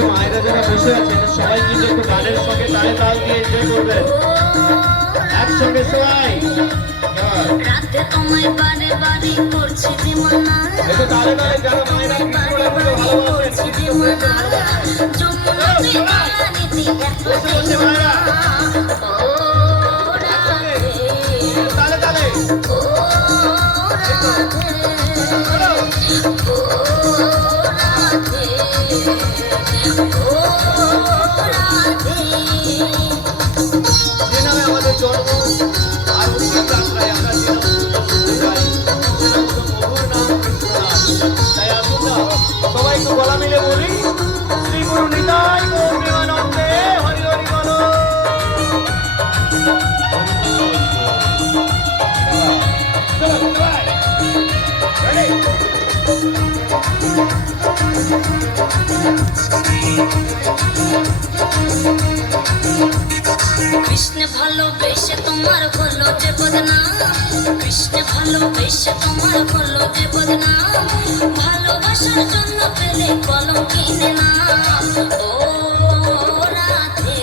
বলছি মায়েরা যারা বসে আছেন সবাই কিন্তু একটু গানের সঙ্গে তালে তাল দিয়ে এনজয় করবেন একসঙ্গে সবাই রাতে তোমায় বারে বারে করছি দিমানা একটু তালে তালে যারা মায়েরা গীতগুলো ভালোবাসেন যমুনাতে পানিতে এত বসে মায়েরা তালে তালে যে নামে আমাদের জন্ম আর উত্তর যাত্রায় আমরা যে নাম যাই সেটা হলো মধুর নাম কৃষ্ণ নাম। তাই আসুন না সবাই একটু গলা মিলে বলি শ্রী গুরু নিতাই গৌর প্রেমানন্দে হরি হরি বলো। চলো সবাই রেডি কৃষ্ণ ভালোবেসে তোমার হলো যে বদনাম কৃষ্ণ ভালোবেসে তোমার হলো যে বদনাম ভালোবাসার জন্য পেলে কলম কিনে না ও রাধে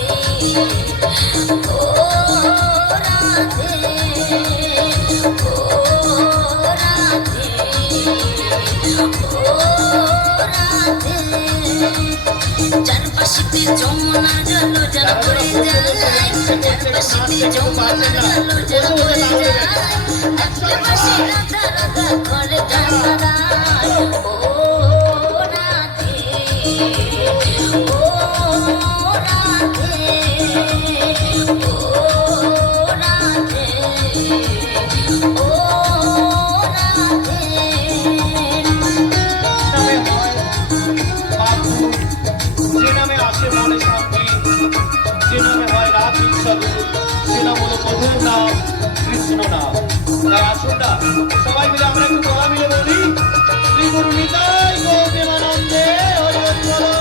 ও রাধে ও রাধে ও রাধে চারপাশিতে যমুনার জল জল করে যায় চারপাশিতে যমুনার জল জল করে যায় একলে পাশে রাধা রাধা করে গান গায় ও রাধে ও রাধে ও রাধে ও রাধে নামে হয় বাবু যে নামে আসে মনে শান্তি যে নামে হয় রাত উৎসব সে নাম হলো মধুর নাম কৃষ্ণ নাম। তাই আসুন না সবাই মিলে আমরা একটু গলা মিলে বলি শ্রী গুরু নিতাই গৌর প্রেমানন্দে হরি হরি বলো।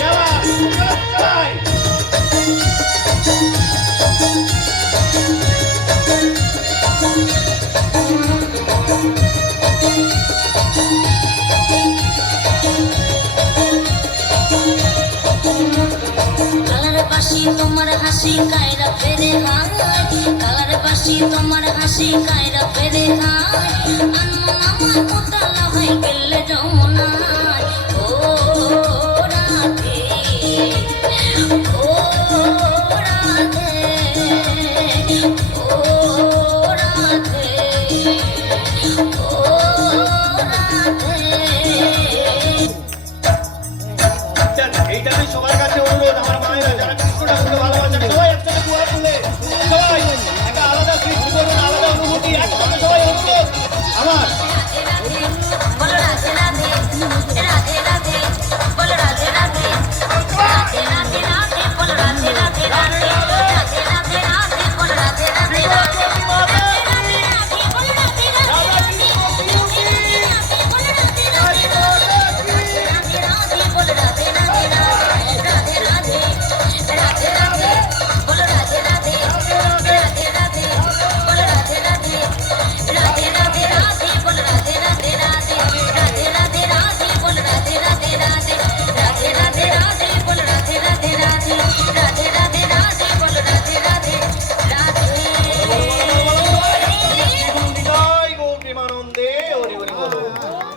যাওয়া, সবাই। কালার বাসি তোমার হাসি কায়রা ফেরে হায় কালার বাসি তোমার হাসি কায়রা ফেরে হায় আনমন আমার উতালা হয়ে গেলে যমুনায় ও রাধে ও